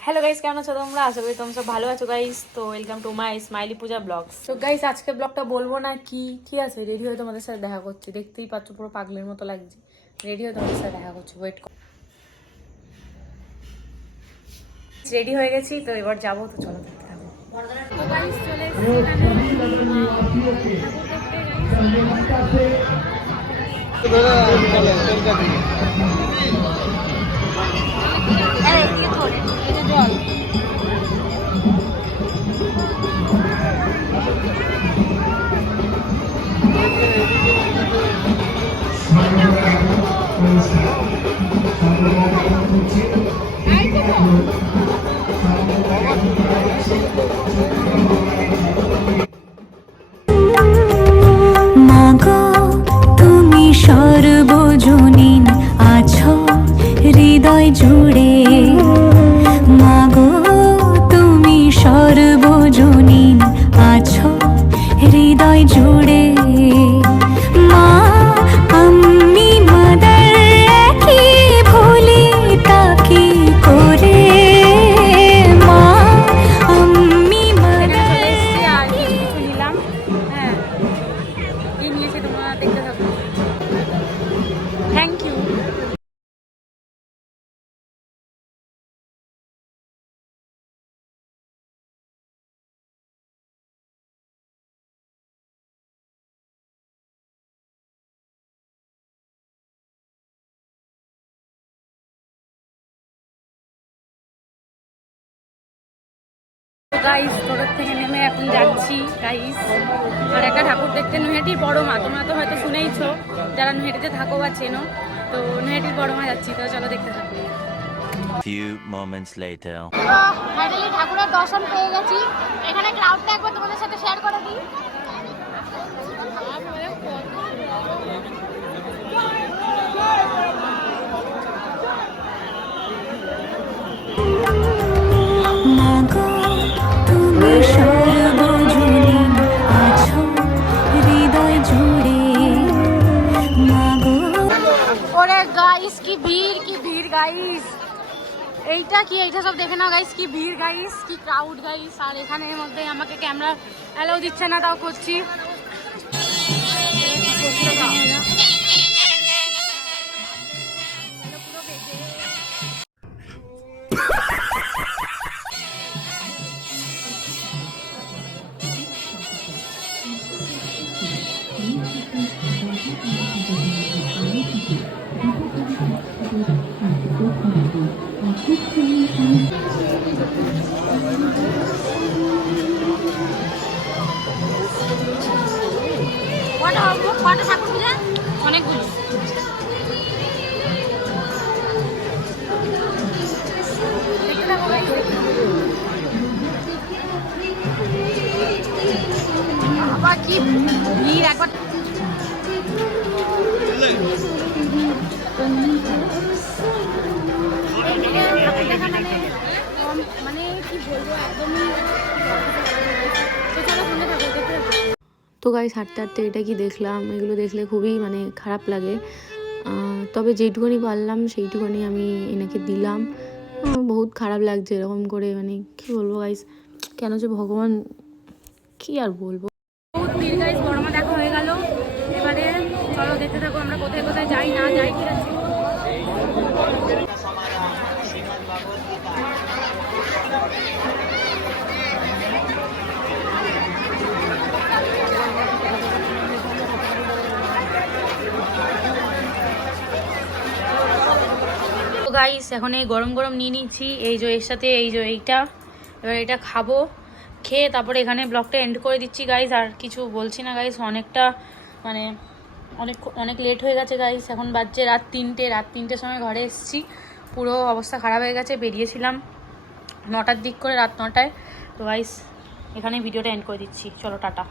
Hello guys, কেমন আছো তোমরা? আশা করি তোমরা সব ভালো আছো গাইস। তো welcome to my smiley Puja blogs. তো গাইস, আজকে ব্লগটা বলবো না কি আছে, রেডি হয়ে তোমাদের সাথে দেখা করছি। দেখতেই পাচ্ছ পুরো পাগলের মতো লাগছে। রেডি হয়ে তোমাদের সাথে দেখা করছি, ওয়েট করো। রেডি হয়ে গেছি, তো এবার যাবো। তো চলো দেখতে থাকো। তো গাইস চলে সর্বজনীন আছো হৃদয় জুড়ে, মাগো তুমি সর্বজনীন আছো হৃদয় জুড়ে। মা আমি মাদার কি ভুলি তাকে করে, মা আমি মাদার নিলাম। হ্যাঁ, ইংলিশে তোমরা দেখতে থাকো। Thank you. গাইস, টোটোর থেকে নেমে এখন যাচ্ছি গাইস। আর একটা ঠাকুর দেখতে, নৈহাটির বড় মা। তোমরা তো হয়তো শুনেইছো, যারা নৈহাটিতে থাকো বা চেনো। তো নৈহাটির বড় মা যাচ্ছি, তো চলো দেখতে থাকো। Few moments later. ফাইনালি ঠাকুরের দর্শন পেয়ে গেছি। এখানে ক্রাউডটা একবার তোমাদের সাথে শেয়ার করে দিই। মাগো তুমি সর্বজনীন আছো হৃদয় জুড়ে, মাগো। ওরে গাইস, কি ভিড় গাইস। এইটা সব দেখে নাও গাইস, কি ভিড় গাইস, কি ক্রাউড গাইস। আর এখানের মধ্যে আমাকে ক্যামেরা অ্যালাউ দিচ্ছে না, তাও করছি। কটা ঠাকুর পূজা? অনেকগুলো। দেখতে থাকো গাইস, আবার কি ভিড় একবার। মানে কি বলবো, একদমই। তো গাইস, হাঁটতে হাঁটতে এটা কি দেখলাম, এগুলো দেখলে খুবই মানে খারাপ লাগে। তবে যেইটুকুনি পারলাম সেইটুকুনি আমি এনাকে দিলাম। বহুত খারাপ লাগছে এরকম করে, মানে কি বলবো গাইস, কেন যে ভগবান, কি আর বলবো। বহুত ভিড় গাইস, বড় মা দেখা হয়ে গেল। এবারে চলো দেখতে থাকো আমরা কোথায় কোথায় যাই না যাই। ঠিক আছে, গাইস এখন এই গরম গরম নিয়ে নিচ্ছি। এই যে এর সাথে এই যে এইটা, এবার এটা খাবো। খেয়ে তারপরে এখানে ব্লগটা এন্ড করে দিচ্ছি গাইস। আর কিছু বলছি না গাইস, অনেকটা মানে অনেক লেট হয়ে গেছে গাইস। এখন বাজছে রাত 3টের সময় ঘরে এসেছি। পুরো অবস্থা খারাপ হয়ে গেছে। বেরিয়েছিলাম 9টার দিক করে, রাত 9টায়। তো গাইস এখানে ভিডিওটা এন্ড করে দিচ্ছি, চলো টাটা।